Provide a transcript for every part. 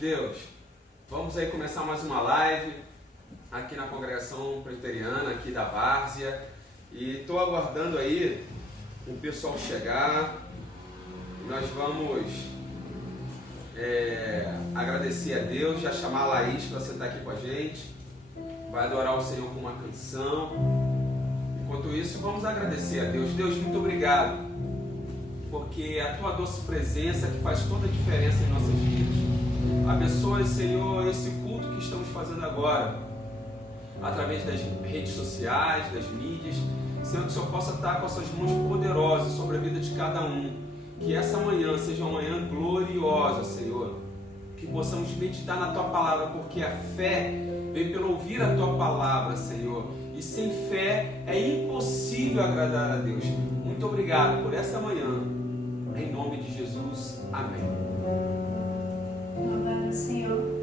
Deus. Vamos aí começar mais uma live aqui na congregação presbiteriana aqui da Várzea. E estou aguardando aí o pessoal chegar. Nós vamos agradecer a Deus, já chamar a Laís para sentar aqui com a gente. Vai adorar o Senhor com uma canção. Enquanto isso, vamos agradecer a Deus. Deus, muito obrigado, porque é a Tua doce presença que faz toda a diferença em nossas vidas. Abençoe, Senhor, esse culto que estamos fazendo agora, através das redes sociais, das mídias. Senhor, que o Senhor possa estar com as suas mãos poderosas sobre a vida de cada um. Que essa manhã seja uma manhã gloriosa, Senhor. Que possamos meditar na Tua palavra, porque a fé vem pelo ouvir a Tua palavra, Senhor. E sem fé é impossível agradar a Deus. Muito obrigado por essa manhã. Em nome de Jesus. Amém. Louvado ao Senhor.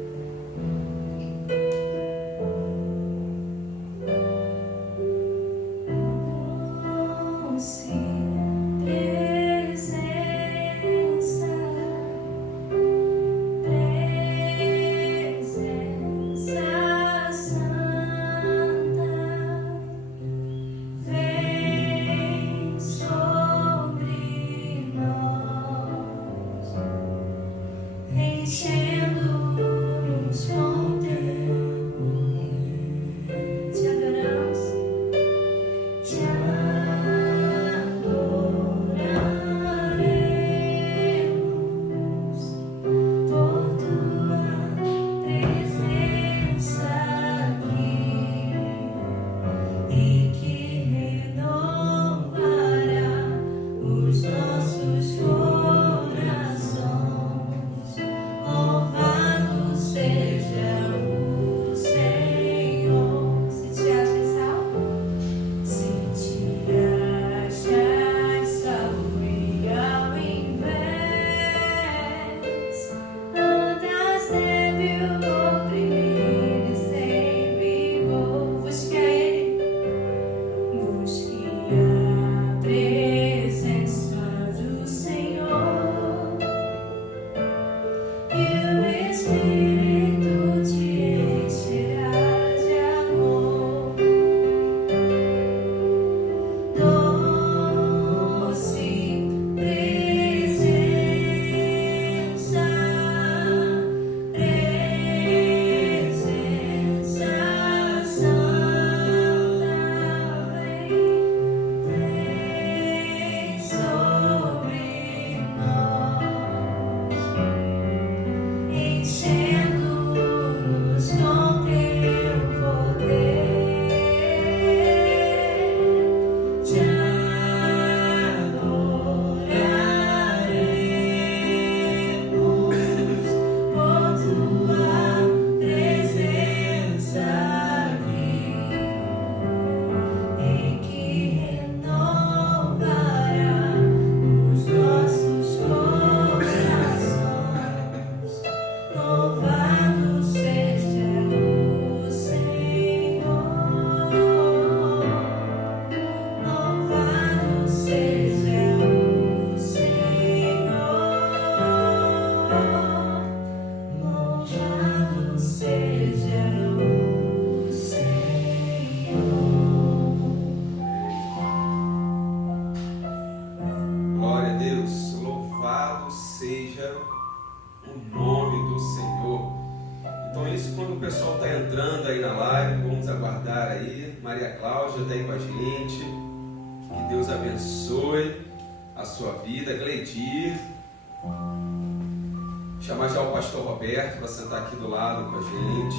Chamar já o pastor Roberto para sentar aqui do lado com a gente.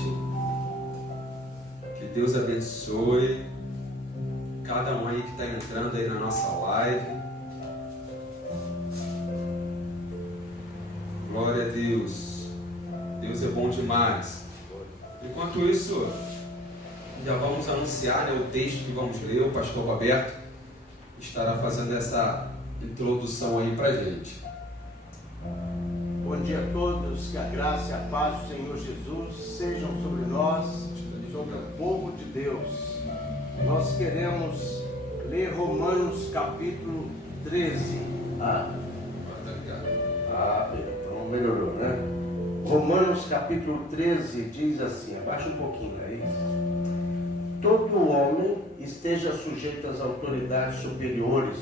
Que Deus abençoe cada um aí que está entrando aí na nossa live. Glória a Deus. Deus é bom demais. Enquanto isso, já vamos anunciar, o texto que vamos ler. O pastor Roberto estará fazendo essa introdução aí para a gente. Bom dia a todos, que a graça e a paz do Senhor Jesus sejam sobre nós, sobre o povo de Deus. Nós queremos ler Romanos capítulo 13. Então melhorou, né? Romanos capítulo 13 diz assim, abaixa um pouquinho, é isso. Todo homem esteja sujeito às autoridades superiores,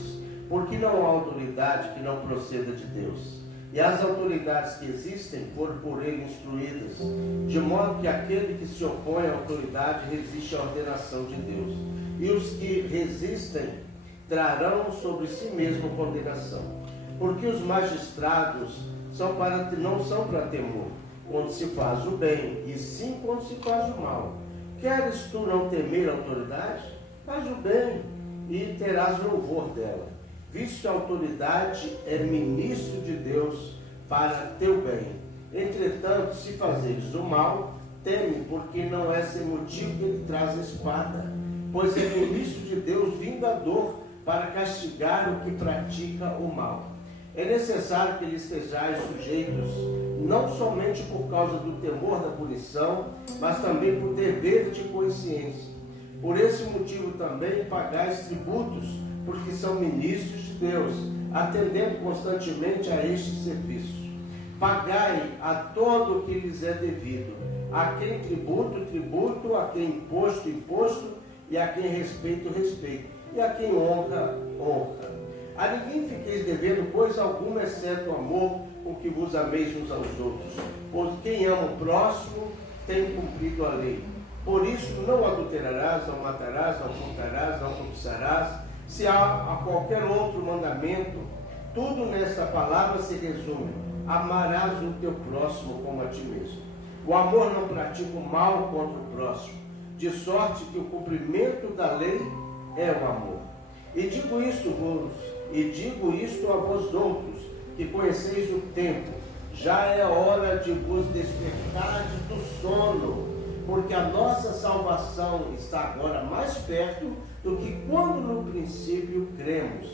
porque não há autoridade que não proceda de Deus. E as autoridades que existem foram por ele instruídas, de modo que aquele que se opõe à autoridade resiste à ordenação de Deus. E os que resistem trarão sobre si mesmo condenação. Porque os magistrados não são para temor, quando se faz o bem, e sim quando se faz o mal. Queres tu não temer a autoridade? Faz o bem e terás louvor dela, visto que a autoridade é ministro de Deus para teu bem. Entretanto, se fazeres o mal, teme, porque não é sem motivo que ele traz a espada, pois é ministro de Deus vingador para castigar o que pratica o mal. É necessário que lhes sejais sujeitos, não somente por causa do temor da punição, mas também por dever de consciência. Por esse motivo também pagais tributos, porque são ministros de Deus, atendendo constantemente a este serviço. Pagai a todo o que lhes é devido, a quem tributo, tributo, a quem imposto, imposto, e a quem respeito, respeito, e a quem honra, honra. A ninguém fiqueis devendo coisa alguma, exceto o amor com que vos ameis uns aos outros. Pois quem ama o próximo tem cumprido a lei. Por isso, não adulterarás, não matarás, não furtarás, não cobiçarás. Se há qualquer outro mandamento, tudo nessa palavra se resume: amarás o teu próximo como a ti mesmo. O amor não pratica o mal contra o próximo, de sorte que o cumprimento da lei é o amor. E digo isto a vós outros, que conheceis o tempo. Já é hora de vos despertardes do sono, porque a nossa salvação está agora mais perto do que quando no princípio cremos.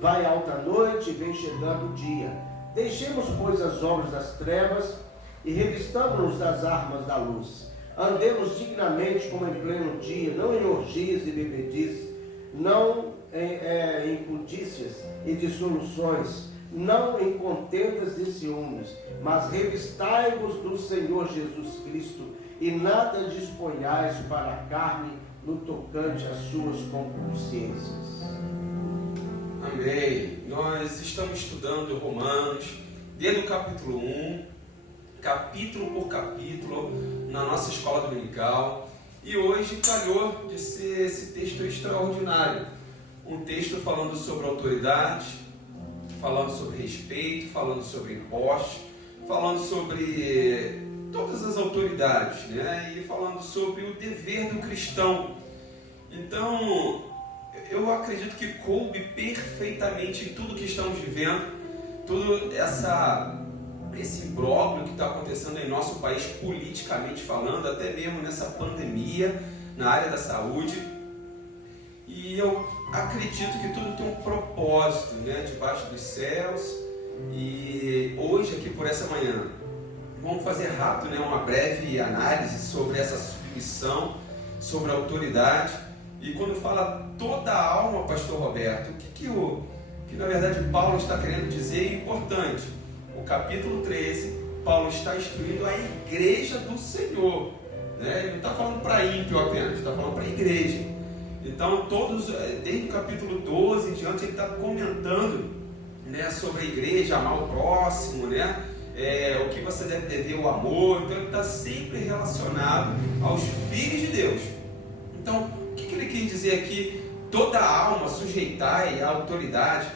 Vai alta noite e vem chegando o dia. Deixemos, pois, as obras das trevas e revistamos-nos das armas da luz. Andemos dignamente como em pleno dia, não em orgias e bebedices, não em imundícias e dissoluções, não em contendas e ciúmes, mas revistai-vos do Senhor Jesus Cristo, e nada disponhais para a carne no tocante às suas concupiscências. Amém. Nós estamos estudando Romanos, desde o capítulo 1, capítulo por capítulo, na nossa escola dominical, e hoje calhou de ser esse texto extraordinário. Um texto falando sobre autoridade, falando sobre respeito, falando sobre impostos, falando sobre todas as autoridades, né? E falando sobre o dever do cristão. Então, eu acredito que coube perfeitamente em tudo que estamos vivendo, todo esse imbróglio que está acontecendo em nosso país politicamente falando, até mesmo nessa pandemia na área da saúde. E eu acredito que tudo tem um propósito, né, debaixo dos céus. E hoje, aqui por essa manhã, vamos fazer rápido, né, uma breve análise sobre essa submissão, sobre a autoridade. E quando fala toda a alma, pastor Roberto, o que na verdade Paulo está querendo dizer é importante. O capítulo 13, Paulo está instruindo a igreja do Senhor, né? Ele não está falando para ímpio apenas, está falando para a igreja. Então, desde o capítulo 12 em diante, ele está comentando, né, sobre a igreja, amar o próximo, né? O que você deve dever, o amor. Então, ele está sempre relacionado aos filhos de Deus. Então, o que ele quer dizer aqui? Toda alma sujeitai à autoridade,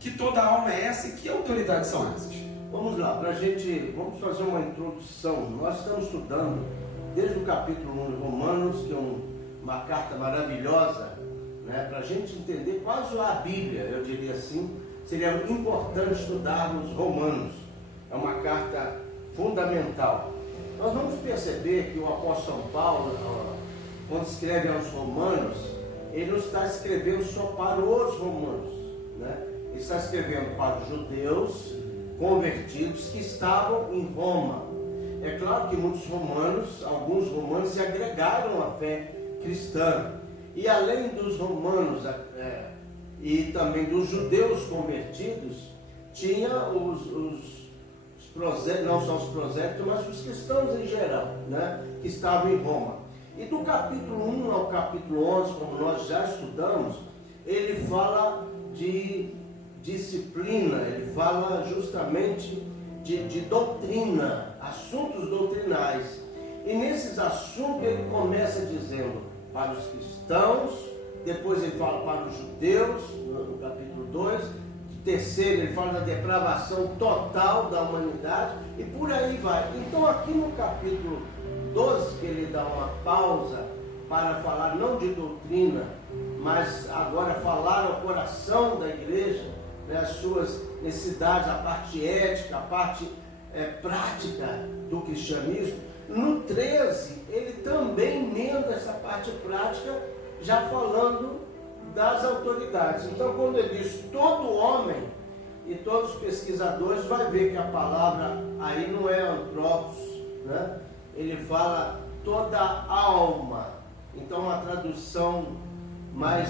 que toda alma é essa e que autoridades são essas? Vamos lá, vamos fazer uma introdução. Nós estamos estudando desde o capítulo 1 de Romanos, que é uma carta maravilhosa, né, para a gente entender quase a Bíblia, eu diria assim. Seria importante estudarmos Romanos, é uma carta fundamental. Nós vamos perceber que o apóstolo São Paulo, quando escreve aos Romanos, ele não está escrevendo só para os romanos, né? Ele está escrevendo para os judeus convertidos que estavam em Roma. É claro que alguns romanos se agregaram à fé cristã, e além dos romanos e também dos judeus convertidos, tinha os não só os prosélitos, mas os cristãos em geral, né, que estavam em Roma. E do capítulo 1 ao capítulo 11, como nós já estudamos, ele fala de disciplina, ele fala justamente de doutrina, assuntos doutrinais. E nesses assuntos ele começa dizendo para os cristãos, depois ele fala para os judeus, no capítulo 2, terceiro ele fala da depravação total da humanidade, e por aí vai. Então aqui no capítulo 12, que ele dá uma pausa para falar não de doutrina, mas agora falar ao coração da igreja, né, as suas necessidades, a parte ética, a parte prática do cristianismo. No 13, ele também emenda essa parte prática, já falando das autoridades. Então, quando ele diz todo homem, e todos os pesquisadores vão ver que a palavra aí não é antropos, né? Ele fala toda alma. Então, uma tradução mais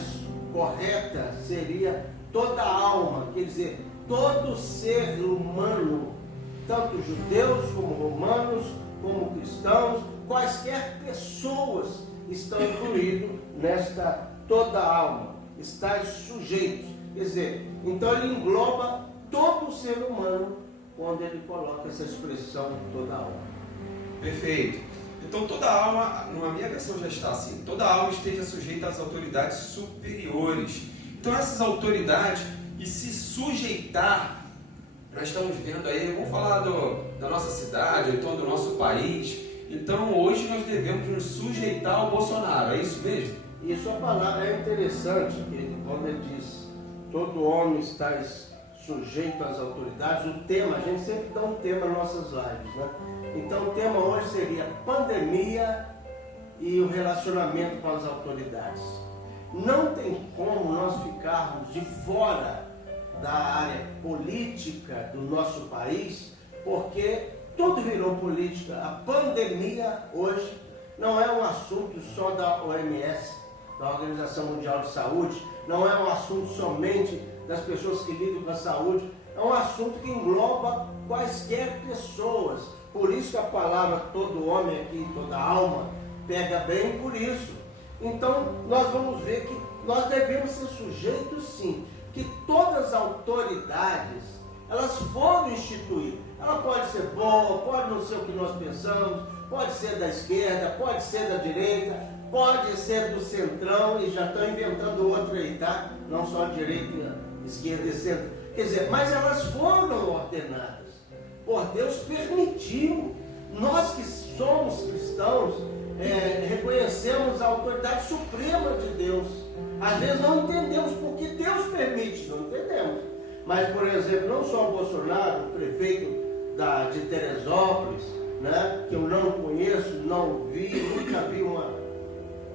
correta seria toda alma, quer dizer, todo ser humano, tanto judeus como romanos, como cristãos, quaisquer pessoas estão incluídos nesta toda alma, estáis sujeitos. Quer dizer, então ele engloba todo o ser humano quando ele coloca essa expressão toda alma. Perfeito. Então toda alma, na minha versão já está assim, toda alma esteja sujeita às autoridades superiores. Então essas autoridades, e se sujeitar, nós estamos vendo aí, vamos falar da nossa cidade, ou então do nosso país. Então hoje nós devemos nos sujeitar ao Bolsonaro, é isso mesmo? Isso, a palavra é interessante, quando ele diz todo homem está sujeito às autoridades, o tema, a gente sempre dá um tema nas nossas lives, né? Então o tema hoje seria pandemia e o relacionamento com as autoridades. Não tem como nós ficarmos de fora da área política do nosso país, porque tudo virou política. A pandemia hoje não é um assunto só da OMS, da Organização Mundial de Saúde, não é um assunto somente das pessoas que lidam com a saúde, é um assunto que engloba quaisquer pessoas. Por isso que a palavra todo homem aqui, toda alma, pega bem por isso. Então nós vamos ver que nós devemos ser sujeitos sim, que todas as autoridades, elas foram instituídas. Ela pode ser boa, pode não ser o que nós pensamos, pode ser da esquerda, pode ser da direita, pode ser do centrão, e já estão inventando outra aí, tá? Não só direita, esquerda e centro. Quer dizer, mas elas foram ordenadas. Por Deus permitiu. Nós que somos cristãos, reconhecemos a autoridade suprema de Deus. Às vezes não entendemos porque Deus permite, não entendemos. Mas, por exemplo, não só o Bolsonaro, o prefeito de Teresópolis, né, que eu não conheço, não vi, nunca vi uma...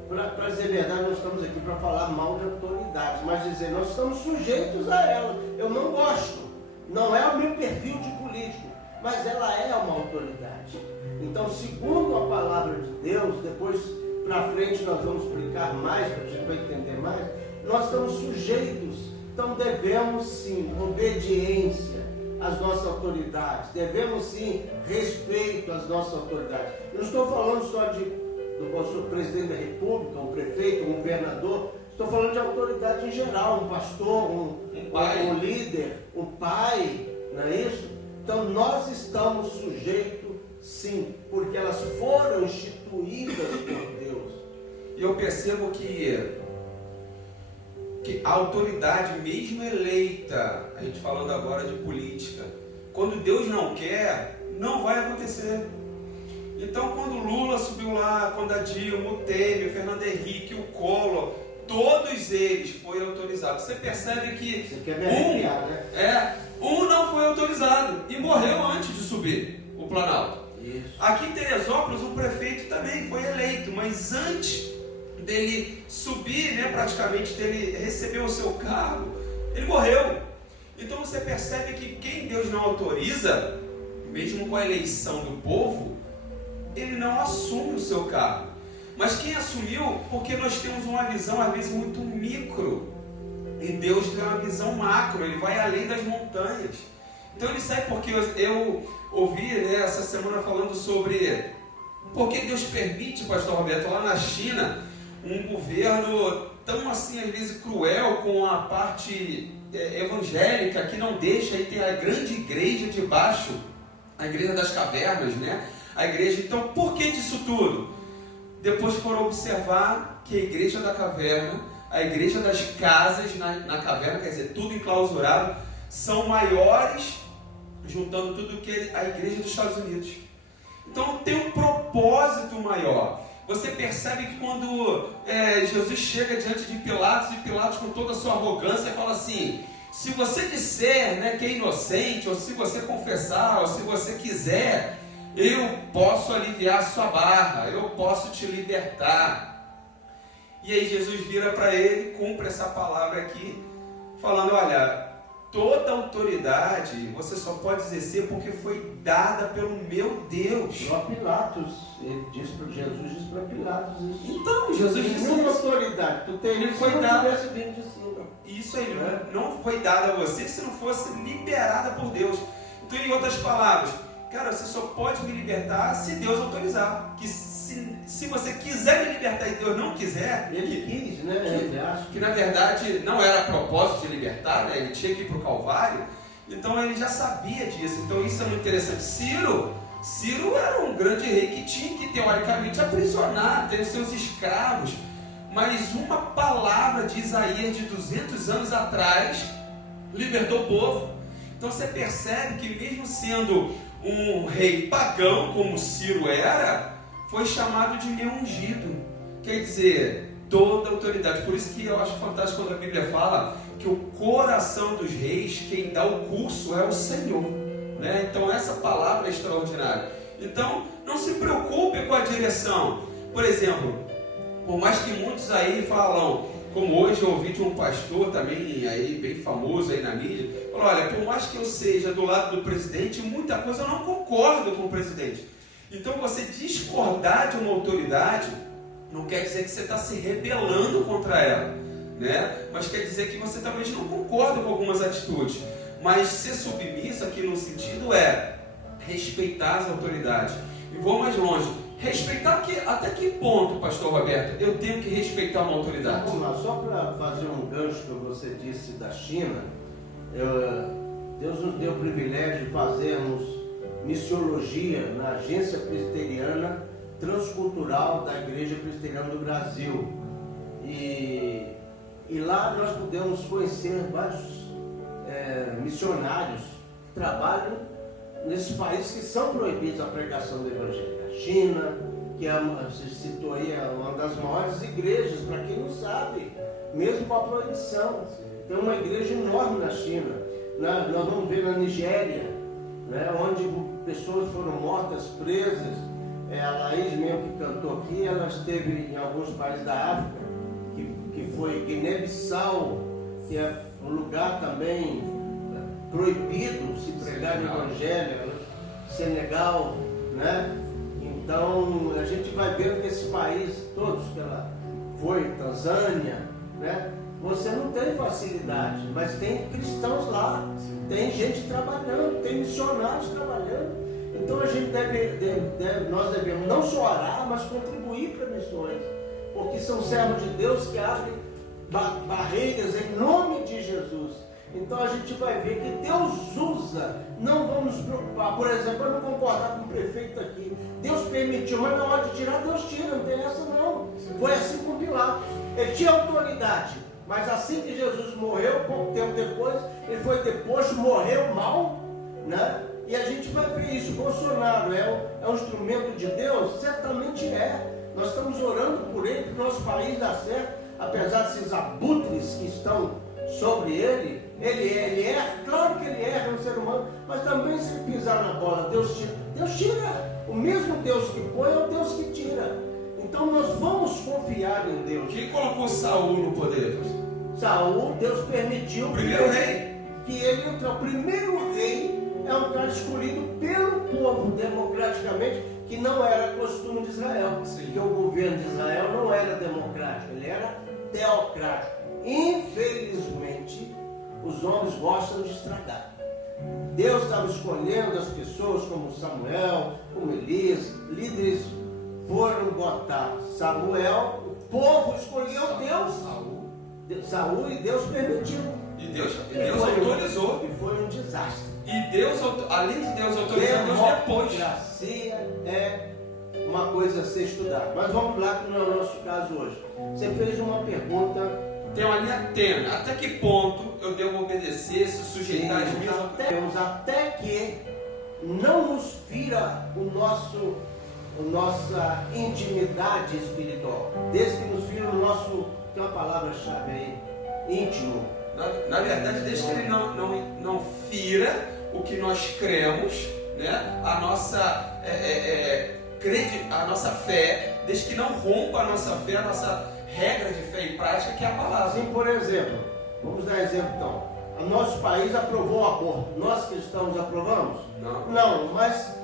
Para dizer a verdade, nós estamos aqui para falar mal de autoridades, mas dizer, nós estamos sujeitos a ela. Eu não gosto, não é o meu perfil de político, mas ela é uma autoridade. Então, segundo a palavra de Deus, depois para frente nós vamos explicar mais, para a gente vai entender mais, nós estamos sujeitos, então devemos sim obediência às nossas autoridades, devemos sim respeito às nossas autoridades. Eu não estou falando só do presidente da república, um prefeito, um governador, estou falando de autoridade em geral, um pastor, um líder, um pai, não é isso? Então nós estamos sujeitos sim, porque elas foram instituídas por Deus. E eu percebo que a autoridade, mesmo eleita, a gente falando agora de política, quando Deus não quer, não vai acontecer. Então, quando o Lula subiu lá, quando a Dilma, o Temer, o Fernando Henrique, o Collor, todos eles foram autorizados. Você percebe que um não foi autorizado e morreu antes de subir o Planalto. Isso. Aqui em Teresópolis, o prefeito também foi eleito, mas antes dele subir, né, praticamente dele receber o seu cargo, ele morreu. Então você percebe que quem Deus não autoriza, mesmo com a eleição do povo, ele não assume o seu cargo. Mas quem assumiu, porque nós temos uma visão às vezes muito micro, e Deus tem uma visão macro, ele vai além das montanhas. Então ele sai porque eu ouvi, né, essa semana falando sobre por que Deus permite, pastor Roberto, lá na China, um governo tão assim, às vezes, cruel com a parte evangélica, que não deixa aí ter a grande igreja de baixo, a igreja das cavernas, né? A igreja, então, por que disso tudo? Depois foram observar que a igreja da caverna, a igreja das casas na caverna, quer dizer, tudo enclausurado, são maiores, juntando tudo que a igreja dos Estados Unidos. Então tem um propósito maior. Você percebe que quando Jesus chega diante de Pilatos, e Pilatos com toda a sua arrogância fala assim: se você disser, né, que é inocente, ou se você confessar, ou se você quiser, eu posso aliviar a sua barra, eu posso te libertar. E aí Jesus vira para ele, cumpre essa palavra aqui, falando: olha, toda autoridade você só pode exercer porque foi dada pelo meu Deus. Só Pilatos, Jesus diz para Pilatos isso. Então, Jesus disse: nenhuma autoridade, tu tem ele isso, foi dado. Vindo de cima. Isso aí, não foi dado a você se não fosse liberada por Deus. Então, em outras palavras, cara, você só pode me libertar se Deus autorizar. Que se você quiser me libertar e Deus não quiser, ele quis, né? Que na verdade não era propósito de libertar, né? Ele tinha que ir para o Calvário. Então ele já sabia disso. Então isso é muito interessante. Ciro era um grande rei que tinha que teoricamente aprisionar, ter seus escravos. Mas uma palavra de Isaías de 200 anos atrás libertou o povo. Então você percebe que mesmo sendo um rei pagão, como Ciro era, foi chamado de meu ungido. Quer dizer, toda autoridade. Por isso que eu acho fantástico quando a Bíblia fala que o coração dos reis, quem dá o curso é o Senhor, né? Então essa palavra é extraordinária. Então não se preocupe com a direção. Por exemplo, por mais que muitos aí falam, como hoje eu ouvi de um pastor também aí bem famoso aí na mídia, falou: olha, por mais que eu seja do lado do presidente, muita coisa eu não concordo com o presidente. Então você discordar de uma autoridade não quer dizer que você está se rebelando contra ela, né? Mas quer dizer que você talvez não concorda com algumas atitudes. Mas ser submisso aqui no sentido é respeitar as autoridades. E vou mais longe. Respeitar até que ponto, pastor Roberto, eu tenho que respeitar uma autoridade? Vamos lá, só para fazer um gancho que você disse da China, Deus nos deu o privilégio de fazermos missiologia na Agência Presbiteriana Transcultural da Igreja Presbiteriana do Brasil. E lá nós pudemos conhecer vários missionários que trabalham nesses países que são proibidos a pregação do Evangelho. A China, que você citou aí, é uma das maiores igrejas, para quem não sabe, mesmo com a proibição. Tem uma igreja enorme na China. Nós vamos ver na Nigéria, né, onde pessoas foram mortas, presas. A Laís mesmo que cantou aqui, ela esteve em alguns países da África, que foi Guiné-Bissau, que é um lugar também proibido se pregar o Evangelho, né? Senegal, né? Então a gente vai vendo que esses países todos que ela foi, Tanzânia, né? Você não tem facilidade, mas tem cristãos lá, tem gente trabalhando, tem missionários trabalhando. Então a gente nós devemos não só orar, mas contribuir para missões, porque são servos de Deus que abrem barreiras em nome de Jesus. Então a gente vai ver que Deus usa, não vamos nos preocupar. Por exemplo, eu não concordar com o prefeito aqui, Deus permitiu, mas na hora de tirar, Deus tira, não tem essa não. Foi assim com Pilatos, ele tinha autoridade, mas assim que Jesus morreu, pouco tempo depois, ele foi deposto, morreu mal, né? E a gente vai ver isso. Bolsonaro é um instrumento de Deus? Certamente é. Nós estamos orando por ele, para o nosso país dar certo, apesar desses abutres que estão sobre ele. Ele erra, claro que ele erra, é um ser humano, mas também se pisar na bola, Deus tira. Deus tira. O mesmo Deus que põe é o Deus que tira. Então nós vamos confiar em Deus. Quem colocou Saul no poder? Saul, Deus permitiu. O primeiro rei. Que ele entrou. O primeiro rei é um cara escolhido pelo povo democraticamente, que não era costume de Israel. Sim. Porque o governo de Israel não era democrático, ele era teocrático. Infelizmente, os homens gostam de estragar. Deus estava escolhendo as pessoas como Samuel, como Elias, líderes foram botar Samuel, o povo escolheu Saul e Deus permitiu. E Deus autorizou. E foi um desastre. E Deus, além de Deus autorizar, Deus depois. Democracia é uma coisa a ser estudada. Mas vamos lá, que não é o nosso caso hoje. Você fez uma pergunta. Tem uma linha tênue. Até que ponto eu devo obedecer, se sujeitar às minhas... Até que não nos fira nossa intimidade espiritual. Desde que nos fira o nosso... Tem uma palavra-chave aí. Íntimo. Na verdade, desde que ele não fira o que nós cremos, né? A nossa fé, desde que não rompa a nossa fé, a nossa regra de fé e prática, que é a palavra. Assim, por exemplo, vamos dar exemplo então. O nosso país aprovou o aborto. Nós cristãos aprovamos? Não, mas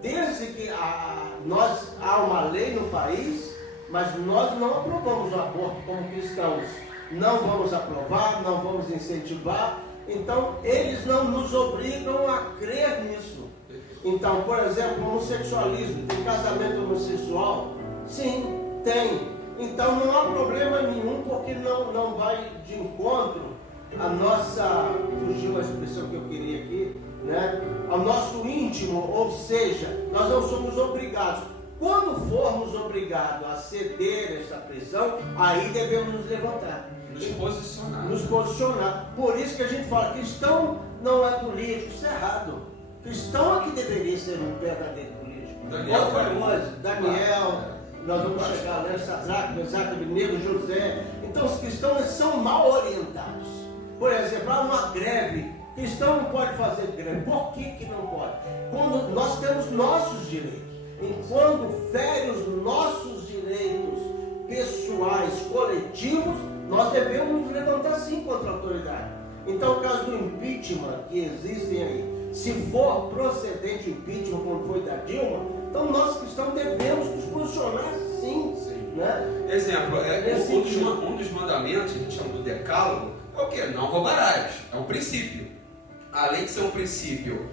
desde que há uma lei no país, mas nós não aprovamos o aborto como cristãos. Não vamos aprovar, não vamos incentivar. Então, eles não nos obrigam a crer nisso. Então, por exemplo, homossexualismo, tem casamento homossexual? Sim, tem. Então, não há problema nenhum, porque não vai de encontro à nossa, fugiu a expressão que eu queria aqui, né? Ao nosso íntimo, ou seja, nós não somos obrigados. Quando formos obrigados a ceder a essa pressão, aí devemos nos levantar. Nos posicionar. Por isso que a gente fala, cristão não é político, isso é errado. Cristão é que deveria ser um verdadeiro político. Daniel, nós vamos chegar lá, Sadraque, Mesaque, Abednego, José. Então os cristãos são mal orientados. Por exemplo, há uma greve. Cristão não pode fazer greve. Por que não pode? Quando nós temos nossos direitos. Enquanto fere os nossos direitos pessoais, coletivos, nós devemos nos levantar sim contra a autoridade. Então, o caso do impeachment que existem aí, se for procedente o impeachment, como foi da Dilma, então nós cristãos devemos nos posicionar sim. Né? Exemplo, um dos mandamentos, que a gente chama do decálogo, é o quê? Não roubarás. É um princípio. Além de ser um princípio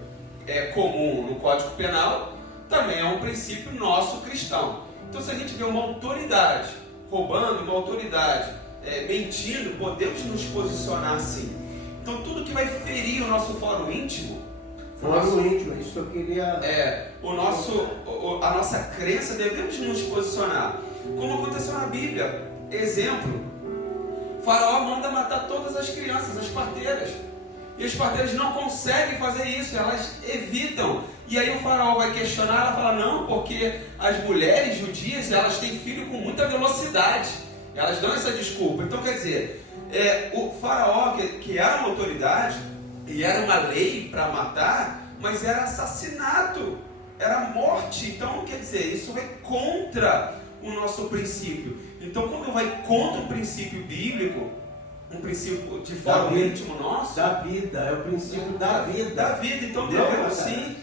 comum no Código Penal, também é um princípio nosso cristão. Então, se a gente vê uma autoridade roubando, uma autoridade mentindo, podemos nos posicionar assim. Então, tudo que vai ferir o nosso fórum íntimo, íntimo, isso que eu queria... a nossa crença, devemos nos posicionar. Como aconteceu na Bíblia. Exemplo, Faraó manda matar todas as crianças, as parteiras. E as parteiras não conseguem fazer isso, elas evitam. E aí o faraó vai questionar, ela fala, não, porque as mulheres judias, elas têm filho com muita velocidade. Elas dão essa desculpa. Então, quer dizer, o faraó, que era uma autoridade, e era uma lei para matar, mas era assassinato, era morte. Então, quer dizer, isso vai contra o nosso princípio. Então, quando vai contra o princípio bíblico, um princípio de fórum íntimo nosso, da vida, é o princípio da vida. Da vida, então devemos sim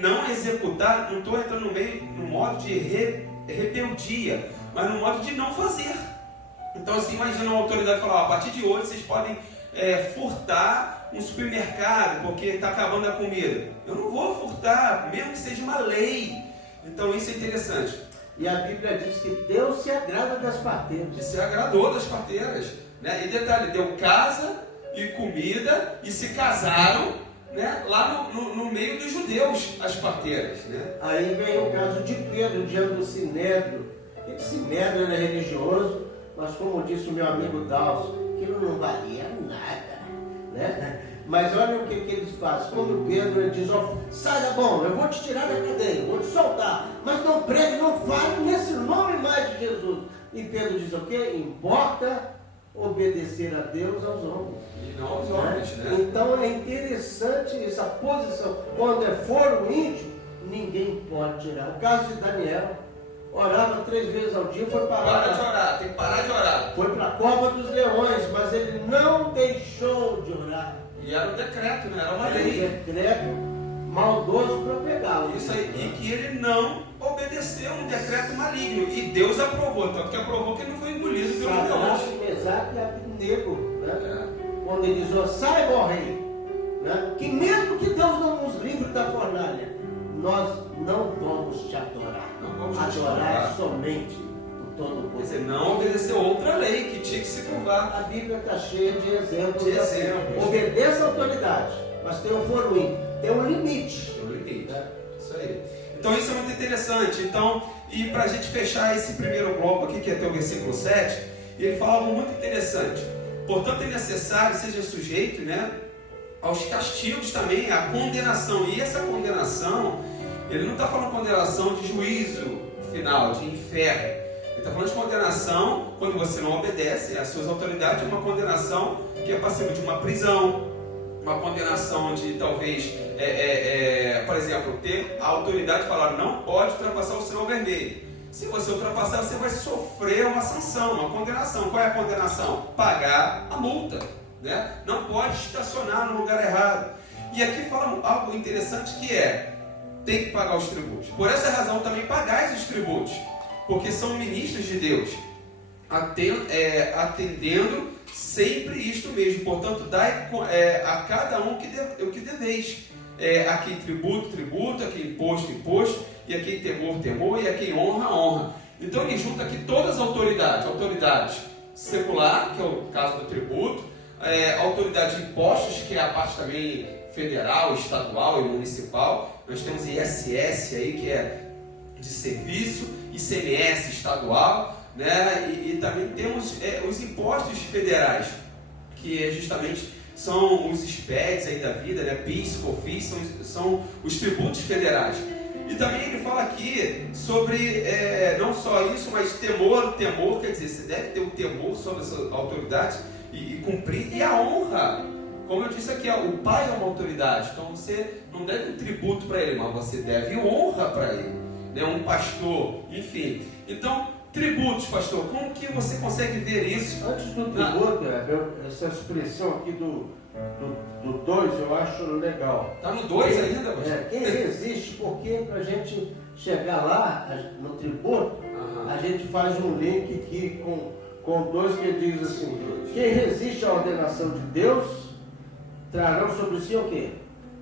não executar, não estou entrando no modo de rebeldia, mas no modo de não fazer. Então, assim, imagina uma autoridade falar, a partir de hoje vocês podem furtar um supermercado porque está acabando a comida. Eu não vou furtar, mesmo que seja uma lei. Então, isso é interessante. E a Bíblia diz que Deus se agrada das parteiras. E se agradou das parteiras. Né? E detalhe, deu casa e comida e se casaram, né? Lá no meio dos judeus, as parteiras. Né? Aí vem o caso de Pedro diante do Sinédrio. Esse Sinédrio era religioso, mas como disse o meu amigo Dalso, aquilo não valia nada. Né? Mas olha o que eles fazem. Quando Pedro ele diz, sai da bomba, eu vou te tirar da cadeia, eu vou te soltar, mas não pregue, não fale nesse nome mais de Jesus. E Pedro diz o quê? Importa obedecer a Deus aos homens. E não aos homens, né? Então é interessante essa posição. Quando é fórum íntimo, ninguém pode tirar. O caso de Daniel, orava 3 vezes ao dia, foi parar. Para de orar, tem que parar de orar. Foi para a cova dos leões, mas ele não deixou de orar. E era um decreto, né? Era uma lei. Um decreto maldoso para pegá-lo. Isso aí, e que ele não obedeceu um decreto maligno. E Deus aprovou, tanto que aprovou que ele não foi engolido pelo leão. Sadraque, Mesaque e Abednego, né? Quando ele diz, sai, ó rei. né? Que mesmo que Deus não nos livre da fornalha, nós não vamos te adorar. Não vamos te adorar adorar somente o todo Quer dizer, poder. não obedeceu outra lei que tinha que se curvar. A Bíblia está cheia de exemplos. De exemplos. Obedeça a autoridade, mas tem um volume, tem um limite. Tem um limite. Né? Isso aí. Então isso é muito interessante. Então, e para a gente fechar esse primeiro bloco aqui, que é até o versículo 7, ele fala algo muito interessante. Portanto, é necessário seja sujeito, né, aos castigos também, à condenação. E essa condenação, ele não está falando condenação de juízo final, de inferno. Ele está falando de condenação quando você não obedece às suas autoridades, uma condenação que é passível de uma prisão, uma condenação de talvez, por exemplo, ter a autoridade falar não pode ultrapassar o sinal vermelho. Se você ultrapassar, você vai sofrer uma sanção, uma condenação. Qual é a condenação? Pagar a multa, né? Não pode estacionar no lugar errado. E aqui fala algo interessante que tem que pagar os tributos. Por essa razão também pagais os tributos, porque são ministros de Deus, atendendo sempre isto mesmo. Portanto, dai a cada um o que deveis. A quem tributo, a quem imposto, e a quem temor, e a quem honra. Então ele junta aqui todas as autoridades secular, que é o caso do tributo, autoridade de impostos, que é a parte também federal, estadual e municipal. Nós temos ISS aí, que é de serviço, ICMS estadual, né? E também temos os impostos federais, que justamente são os SPEDs aí da vida, né? PIS, COFINS, são os tributos federais. E também ele fala aqui sobre não só isso, mas temor, quer dizer, você deve ter um temor sobre essa autoridade e cumprir, e a honra. Como eu disse aqui, o pai é uma autoridade, então você não deve um tributo para ele, mas você deve honra para ele, né? Um pastor, enfim. Então, tributos, pastor, como que você consegue ver isso? Antes do tributo, essa expressão aqui do 2 eu acho legal. Está no 2 ainda, pastor? Quem resiste, porque para a gente chegar lá no tributo, a gente faz um link aqui com 2 que diz assim: quem resiste à ordenação de Deus, trarão sobre si o quê?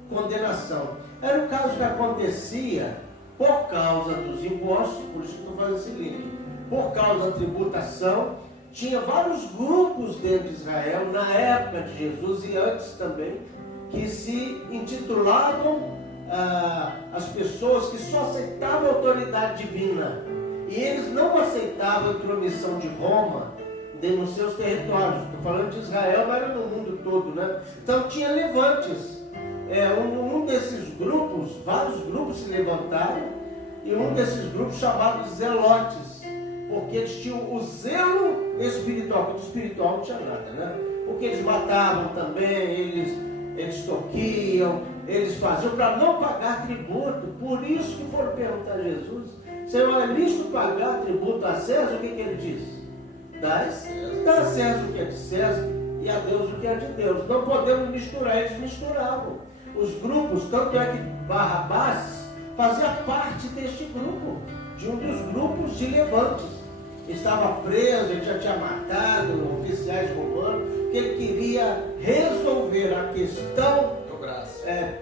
Condenação. Era o caso que acontecia por causa dos impostos, por isso que eu estou fazendo esse link. Por causa da tributação, tinha vários grupos dentro de Israel, na época de Jesus e antes também, que se intitulavam as pessoas que só aceitavam a autoridade divina. E eles não aceitavam a intromissão de Roma nos seus territórios. Estou falando de Israel, mas era no mundo todo, né? Então tinha levantes. Um desses grupos, vários grupos se levantaram, e um desses grupos chamados Zelotes, porque eles tinham o zelo espiritual, porque espiritual não tinha nada, né? Porque eles matavam também, eles torquiam, eles faziam para não pagar tributo. Por isso que foram perguntar a Jesus: Senhor, é lícito pagar tributo a César? O que ele diz? Dá a César o que é de César e a Deus o que é de Deus. Não podemos misturar, eles misturavam. Os grupos, tanto é que Barrabás fazia parte deste grupo, de um dos grupos de levantes. Estava preso, ele já tinha matado oficiais romanos, que ele queria resolver a questão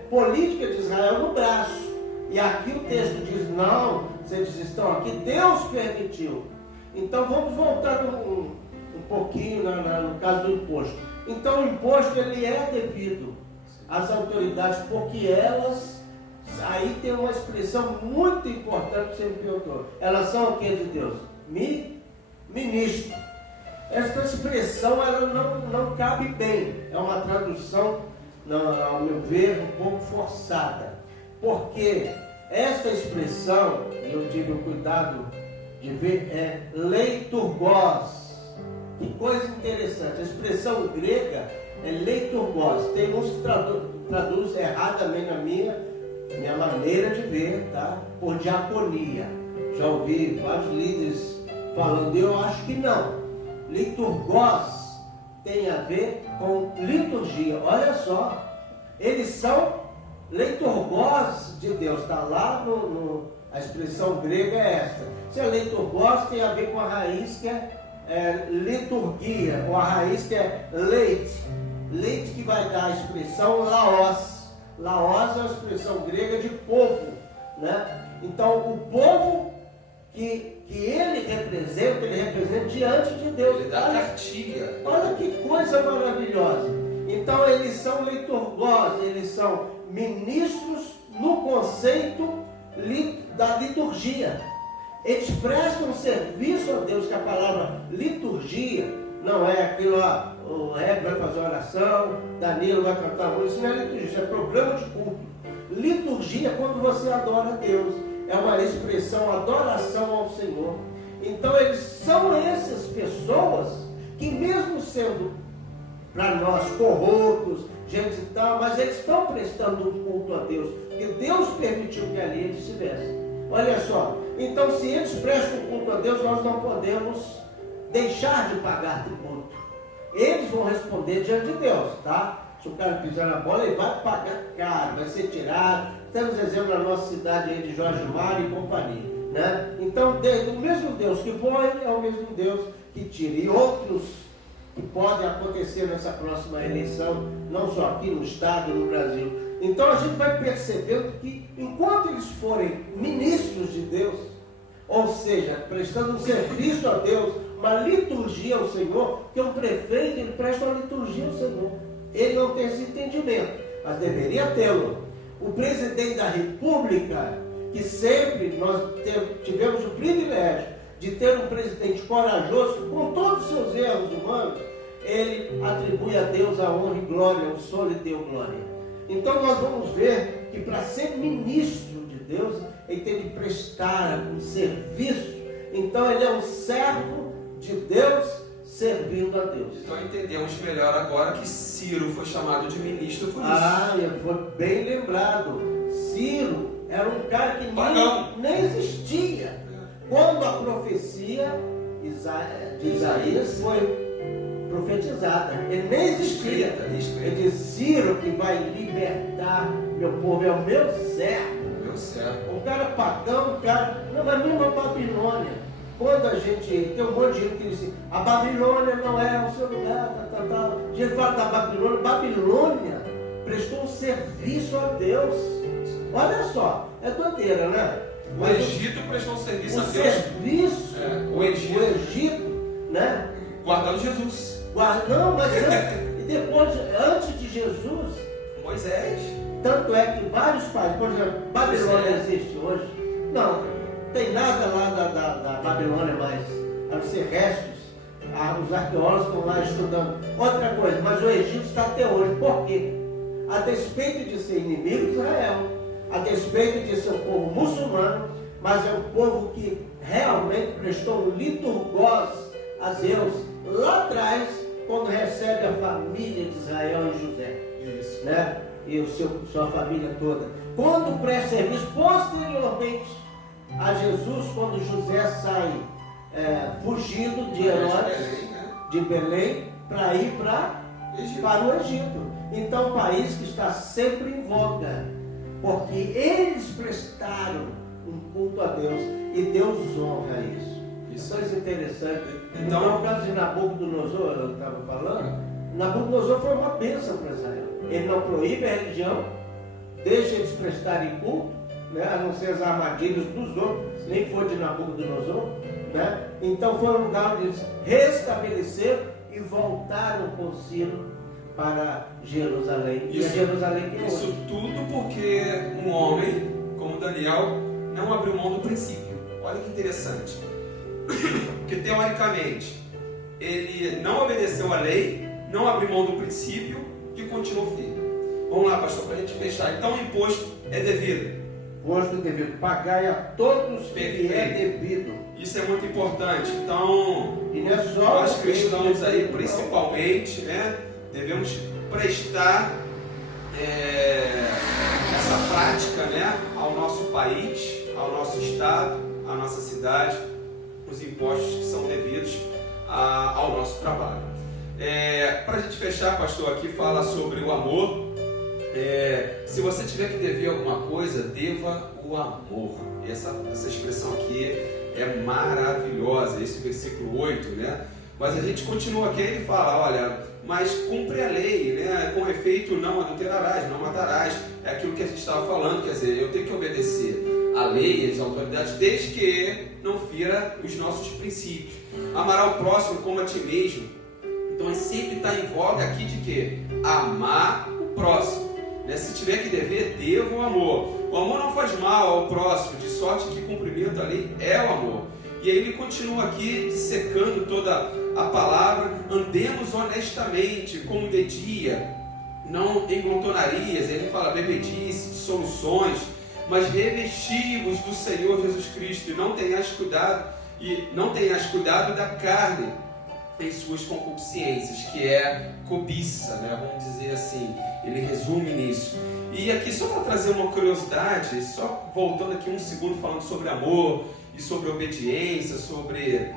política de Israel no braço. E aqui o texto diz: não, vocês estão aqui, Deus permitiu. Então vamos voltar um pouquinho no caso do imposto. Então o imposto ele é devido às autoridades, porque elas, aí tem uma expressão muito importante que você me perguntou: elas são o que de Deus? Ministro. Esta expressão ela não cabe bem, é uma tradução, ao meu ver, um pouco forçada, porque esta expressão, eu tive o cuidado de ver, é leiturgos. Que coisa interessante, a expressão grega é leiturgos. Tem uns que traduzem erradamente na minha maneira de ver, tá? Por diaconia. Já ouvi vários líderes falando, eu acho que não. Liturgos tem a ver com liturgia. Olha só, eles são leiturgos de Deus. Está lá a expressão grega é essa. Se é leiturgos, tem a ver com a raiz que é liturgia, ou a raiz que é leite. leite que vai dar a expressão laos. Laos é uma expressão grega de povo, né? Então, o povo que ele representa diante de Deus. Ele dá cartilha. Olha que coisa maravilhosa. Então, eles são liturgos, eles são ministros no conceito da liturgia. Eles prestam serviço a Deus, que a palavra liturgia não é aquilo lá, o Hebe vai fazer oração, Danilo vai cantar música, isso não é liturgia, isso é programa de culto. Liturgia é quando você adora a Deus, é uma expressão, adoração ao Senhor. Então eles são essas pessoas que, mesmo sendo para nós corruptos, gente e tal, mas eles estão prestando um culto a Deus, porque Deus permitiu que ali eles estivessem. Olha só, então se eles prestam culto a Deus, nós não podemos deixar de pagar tributo. Eles vão responder diante de Deus, tá? Se o cara pisar na bola, ele vai pagar caro, vai ser tirado. Temos exemplo na nossa cidade aí de Jorge Mário e companhia, né? Então, o mesmo Deus que põe é o mesmo Deus que tira. E outros que podem acontecer nessa próxima eleição, não só aqui no estado, no Brasil. Então a gente vai percebendo que, enquanto eles forem ministros de Deus, ou seja, prestando um serviço a Deus, uma liturgia ao Senhor, que um prefeito, ele presta uma liturgia ao Senhor. Ele não tem esse entendimento, mas deveria tê-lo. O presidente da República, que sempre nós tivemos o privilégio de ter um presidente corajoso, com todos os seus erros humanos, ele atribui a Deus a honra e glória, o Senhor lhe deu glória. Então nós vamos ver que para ser ministro de Deus, ele tem que prestar um serviço. Então ele é um servo de Deus servindo a Deus. Então entendemos melhor agora que Ciro foi chamado de ministro por isso. Ah, foi bem lembrado. Ciro era um cara que nem existia. Quando a profecia de Isaías foi profetizada, ele nem existia. Ele diz: Ciro que vai libertar meu povo, é o meu servo. Um cara pagão, um cara. Não, mas mesmo a Babilônia. Quando a gente tem um monte de gente que diz assim, a Babilônia não é o seu lugar, A gente fala da Babilônia. Babilônia prestou um serviço a Deus. Olha só, é doideira, né? O Egito prestou um serviço a Deus. Serviço, o Egito, né? Guardando Jesus. Não, mas depois, antes de Jesus, Moisés. Tanto é que vários países, por exemplo, Babilônia existe hoje? Não tem nada lá da Babilônia mais, a não ser restos. Os arqueólogos estão lá estudando. Outra coisa, mas o Egito está até hoje. Por quê? A despeito de ser inimigo de Israel, a despeito de ser um povo muçulmano, mas é um povo que realmente prestou liturgos a Deus lá atrás, quando recebe a família de Israel em José. Isso. Né? E sua família toda. Quando presta serviço posteriormente a Jesus, quando José sai fugido de Herodes, de Belém, para ir para o Egito. Então, um país que está sempre em voga, porque eles prestaram um culto a Deus e Deus honra isso. Isso é interessante. Então, o caso de Nabucodonosor, eu estava falando, Nabucodonosor foi uma bênção para Israel. Ele não proíbe a religião, deixa eles prestarem culto, né, a não ser as armadilhas dos outros, nem foi de Nabucodonosor, né? Então foi um lugar onde eles restabeleceram e voltaram com Ciro para Jerusalém. Isso, e a Jerusalém que é isso hoje. Tudo porque um homem como Daniel não abriu mão do princípio. Olha que interessante. Porque teoricamente ele não obedeceu à lei, não abriu mão do princípio e continuou firme. Vamos lá, pastor, para a gente fechar. Então o imposto é devido. Imposto devido. Pagai a todos que é devido. Isso é muito importante. Então, e não é só nós cristãos aí, principalmente, né, devemos prestar essa prática, né, ao nosso país, ao nosso estado, à nossa cidade, os impostos que são devidos ao nosso trabalho. Para a gente fechar, pastor, aqui fala sobre o amor. Se você tiver que dever alguma coisa, deva o amor. Essa expressão aqui é maravilhosa. Esse versículo 8, né? Mas a gente continua aqui, ele fala, olha, mas cumpre a lei, né? Com efeito, não adulterarás, não matarás. É aquilo que a gente estava falando, quer dizer, eu tenho que obedecer a lei e as autoridades, desde que não fira os nossos princípios. Amar ao próximo como a ti mesmo. Então, sempre está em voga aqui de quê? Amar o próximo. Né? Se tiver que dever, deva o amor. O amor não faz mal ao próximo, de sorte que cumprimento a lei é o amor. E aí ele continua aqui dissecando toda a palavra. Andemos honestamente, como de dia, não em glutonarias. Ele fala bebedice, dissoluções, mas revesti-vos do Senhor Jesus Cristo, e não tenhas cuidado da carne em suas concupiscências, que é cobiça, né? Vamos dizer assim. Ele resume nisso. E aqui, só para trazer uma curiosidade, só voltando aqui um segundo, falando sobre amor e sobre obediência, sobre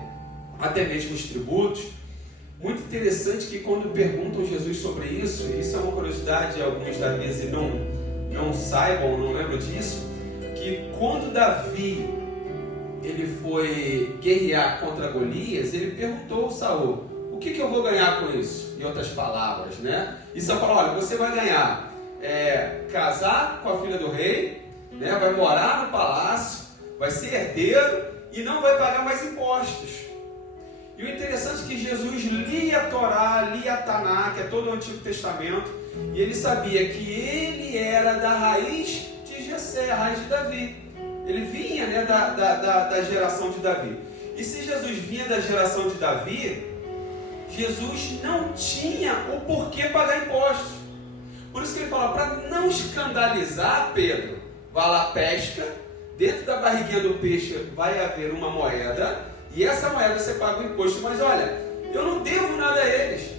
até mesmo os tributos. Muito interessante que quando perguntam a Jesus sobre isso, e isso é uma curiosidade, alguns da mesa não saibam, não lembram disso, que quando Davi ele foi guerrear contra Golias, ele perguntou ao Saul, o que eu vou ganhar com isso? Em outras palavras, né? E Saul falou, olha, você vai ganhar casar com a filha do rei, né? Vai morar no palácio, vai ser herdeiro e não vai pagar mais impostos. E o interessante é que Jesus lia a Torá, lia a Taná, que é todo o Antigo Testamento, e ele sabia que ele era da raiz de Jessé, a raiz de Davi. Ele vinha, né, da geração de Davi. E se Jesus vinha da geração de Davi, Jesus não tinha o porquê pagar impostos. Por isso que ele fala, para não escandalizar Pedro, vai lá, pesca, dentro da barriguinha do peixe vai haver uma moeda, e essa moeda você paga o imposto. Mas olha, eu não devo nada a eles,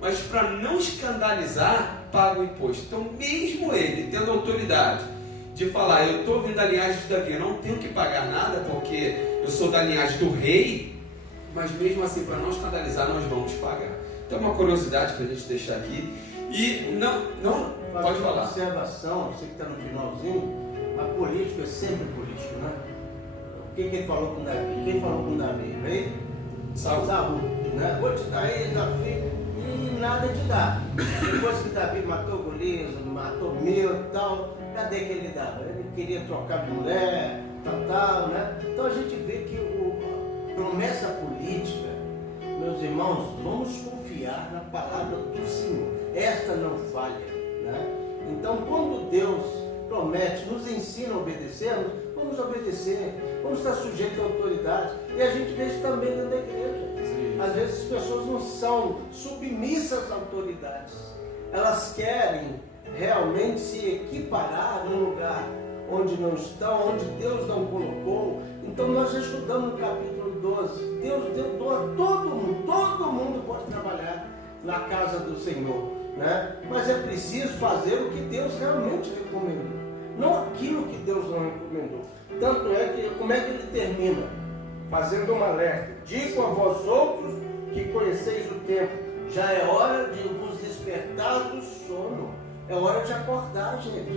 mas para não escandalizar, paga o imposto. Então mesmo ele tendo autoridade de falar, eu estou vindo da linhagem de Davi, eu não tenho que pagar nada porque eu sou da linhagem do rei, mas mesmo assim, para não escandalizar, nós vamos pagar. Então uma curiosidade para a gente deixar aqui. E não pode falar. Uma observação, você que está no finalzinho, a política é sempre política, né? O que ele falou com Davi? Quem falou com Davi? Rei? Saul, né? Vou te dar aí, Davi, e nada te dá. Depois que Davi matou Golias, matou mil e tal, cadê que ele dava? Ele queria trocar de mulher, tal, né? Então a gente vê que a promessa política, meus irmãos, vamos confiar na palavra do Senhor. Esta não falha, né? Então quando Deus promete, nos ensina a obedecermos, vamos obedecer, vamos estar sujeitos à autoridade. E a gente vê isso também dentro da igreja. Sim. Às vezes as pessoas não são submissas às autoridades. Elas querem realmente se equiparar num lugar onde não estão, onde Deus não colocou. Então nós já estudamos no capítulo 12. Deus deu dom a todo mundo pode trabalhar na casa do Senhor, né? Mas é preciso fazer o que Deus realmente recomendou, não aquilo que Deus não recomendou. Tanto é que, como é que ele termina? Fazendo um alerta: digo a vós outros que conheceis o tempo, já é hora de vos despertar do sono, é hora de acordar, gente,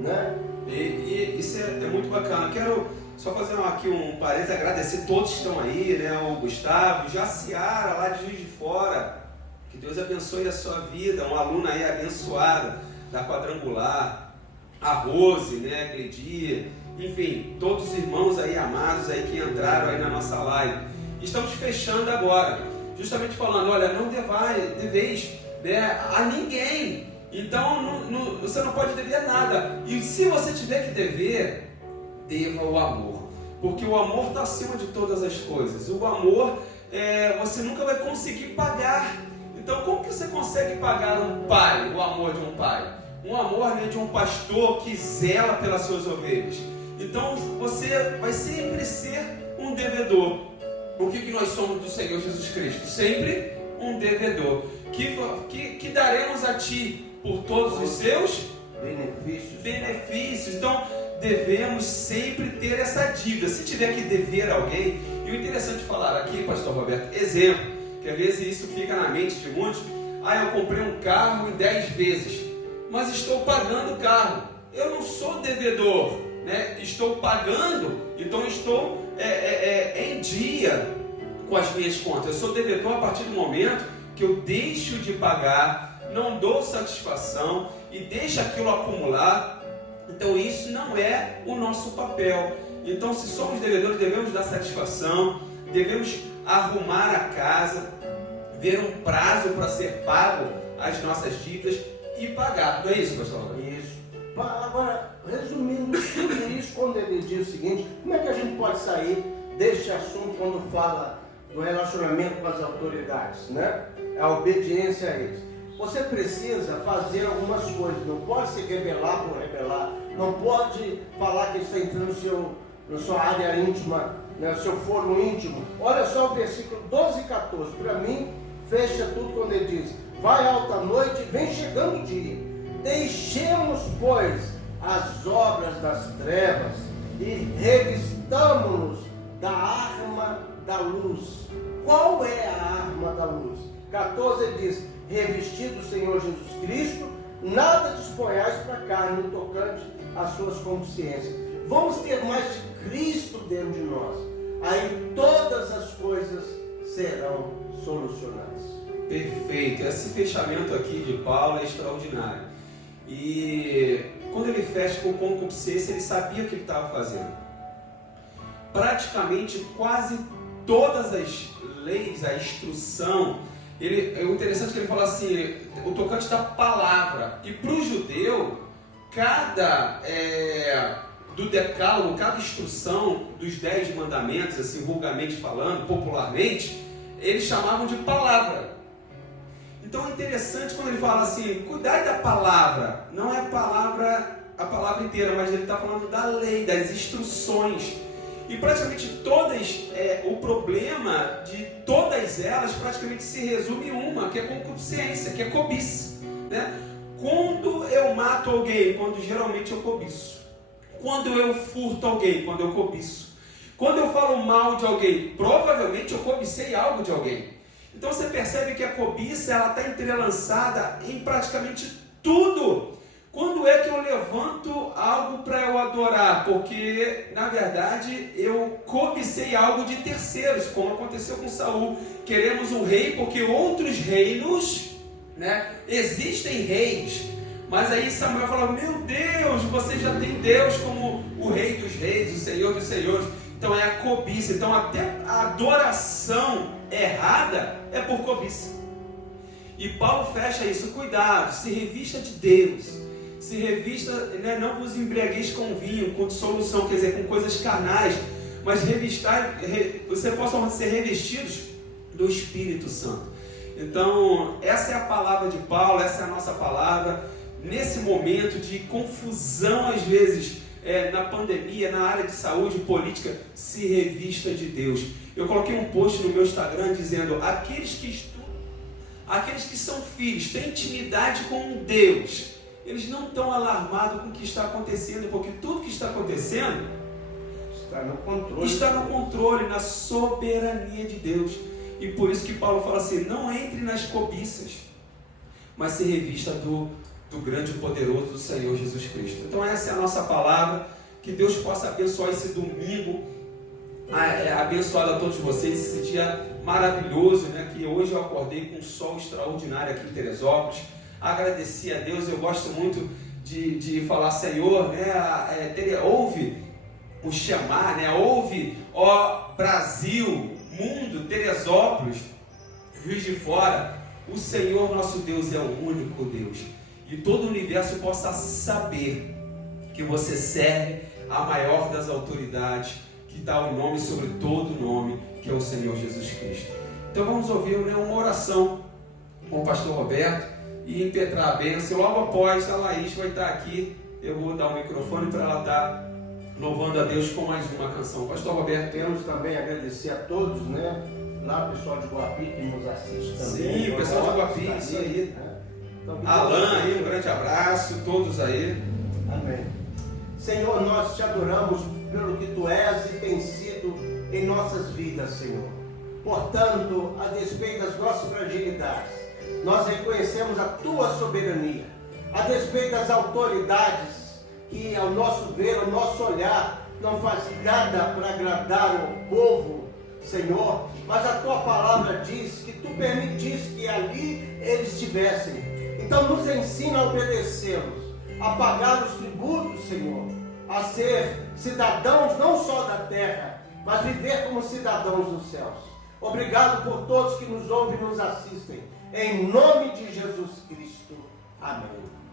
né? E isso é muito bacana. Quero só fazer aqui um parênteses, agradecer todos que estão aí, né? O Gustavo, Jaciara, lá de Juiz de Fora, que Deus abençoe a sua vida, uma aluna aí abençoada da Quadrangular, a Rose, né? Gledir, enfim, todos os irmãos aí amados aí que entraram aí na nossa live. Estamos fechando agora, justamente falando, olha, não deveis, né, a ninguém. Então você não pode dever nada. E se você tiver que dever, deva o amor, porque o amor está acima de todas as coisas. O amor, você nunca vai conseguir pagar. Então como que você consegue pagar um pai, o amor de um pai? Um amor, né, de um pastor que zela pelas suas ovelhas. Então você vai sempre ser um devedor. O que nós somos do Senhor Jesus Cristo? Sempre um devedor. Que daremos a Ti por todos os seus benefícios. Então devemos sempre ter essa dívida. Se tiver que dever a alguém, e o interessante de falar aqui, pastor Roberto, exemplo, que às vezes isso fica na mente de muitos: eu comprei um carro em 10 vezes, mas estou pagando o carro. Eu não sou devedor, né? Estou pagando, então estou em dia. com as minhas contas. Eu sou devedor a partir do momento que eu deixo de pagar, não dou satisfação e deixo aquilo acumular. Então isso não é o nosso papel. Então, se somos devedores, devemos dar satisfação, devemos arrumar a casa, ver um prazo para ser pago as nossas dívidas e pagar. Não é isso, pastor? Isso. Agora, resumindo tudo isso, quando ele diz o seguinte, como é que a gente pode sair deste assunto quando fala do relacionamento com as autoridades, né? A obediência a eles. Você precisa fazer algumas coisas, não pode se rebelar por rebelar, não pode falar que está entrando na sua área íntima, no seu foro íntimo. Olha só o versículo 12 e 14, para mim fecha tudo quando ele diz: vai alta noite e vem chegando o dia, deixemos pois as obras das trevas e revistamo-nos da arma da luz. Qual é a arma da luz? 14 ele diz: revestido do Senhor Jesus Cristo, nada disponhais para a carne no tocante às suas consciências. Vamos ter mais de Cristo dentro de nós. Aí todas as coisas serão solucionadas. Perfeito. Esse fechamento aqui de Paulo é extraordinário. E quando ele fecha com concupiscência, ele sabia o que ele estava fazendo. Praticamente quase todas as leis, a instrução, o interessante é que ele fala assim, o tocante da palavra. E para o judeu, cada do decálogo, cada instrução dos 10 mandamentos, assim, vulgarmente falando, popularmente, eles chamavam de palavra. Então é interessante quando ele fala assim, cuidar da palavra, não é a palavra inteira, mas ele está falando da lei, das instruções. E praticamente todas, o problema de todas elas praticamente se resume em uma, que é concupiscência, que é cobiça, né? Quando eu mato alguém, quando geralmente eu cobiço. Quando eu furto alguém, quando eu cobiço. Quando eu falo mal de alguém, provavelmente eu cobicei algo de alguém. Então você percebe que a cobiça ela está entrelaçada em praticamente tudo. Quando é que eu levanto algo para eu adorar? Porque, na verdade, eu cobicei algo de terceiros, como aconteceu com Saul. Queremos um rei porque outros reinos, né, existem reis. Mas aí Samuel fala, meu Deus, você já tem Deus como o rei dos reis, o Senhor dos senhores. Então é a cobiça. Então até a adoração errada é por cobiça. E Paulo fecha isso, cuidado, se revista de Deus. Se revista, né, não vos embriagueis com vinho, com dissolução, quer dizer, com coisas carnais, mas vocês possam ser revestidos do Espírito Santo. Então, essa é a palavra de Paulo, essa é a nossa palavra. Nesse momento de confusão, às vezes, na pandemia, na área de saúde, política, se revista de Deus. Eu coloquei um post no meu Instagram dizendo, aqueles que estudam, aqueles que são filhos, têm intimidade com Deus, eles não estão alarmados com o que está acontecendo, porque tudo que está acontecendo está no controle, na soberania de Deus. E por isso que Paulo fala assim, não entre nas cobiças, mas se revista do grande e poderoso do Senhor Jesus Cristo. Então essa é a nossa palavra, que Deus possa abençoar esse domingo, abençoado a todos vocês, esse dia maravilhoso, né, que hoje eu acordei com um sol extraordinário aqui em Teresópolis. Agradeci a Deus, eu gosto muito de falar, Senhor, né, ouve o chamar, né, ouve, ó Brasil, mundo, Teresópolis, Juiz de Fora, o Senhor nosso Deus é o único Deus. E todo o universo possa saber que você serve a maior das autoridades, que dá o nome sobre todo nome, que é o Senhor Jesus Cristo. Então vamos ouvir, né, uma oração com o pastor Roberto e impetrar a bênção. Logo após a Laís vai estar aqui, eu vou dar o microfone para ela estar louvando a Deus com mais uma canção. Pastor Roberto. Queremos também agradecer a todos, né? Lá o pessoal de Guapi que nos assiste também. Sim, o pessoal de Guapi, isso aí. Né? Então, Alan aí, um grande abraço, todos aí. Amém. Senhor, nós te adoramos pelo que tu és e tem sido em nossas vidas, Senhor. Portanto, a despeito das nossas fragilidades, nós reconhecemos a tua soberania. A despeito das autoridades que, ao nosso ver, ao nosso olhar, não fazem nada para agradar o povo, Senhor, mas a tua palavra diz que tu permitiste que ali eles estivessem. Então nos ensina a obedecê-los, a pagar os tributos, Senhor, a ser cidadãos não só da terra, mas viver como cidadãos dos céus. Obrigado por todos que nos ouvem e nos assistem. Em nome de Jesus Cristo. Amém.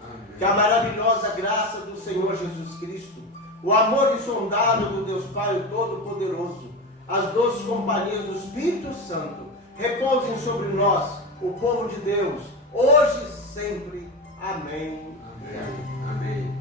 Amém. Que a maravilhosa graça do Senhor Jesus Cristo, o amor insondável do Deus Pai Todo-Poderoso, as doces companhias do Espírito Santo, repousem sobre nós, o povo de Deus, hoje e sempre. Amém. Amém. Amém.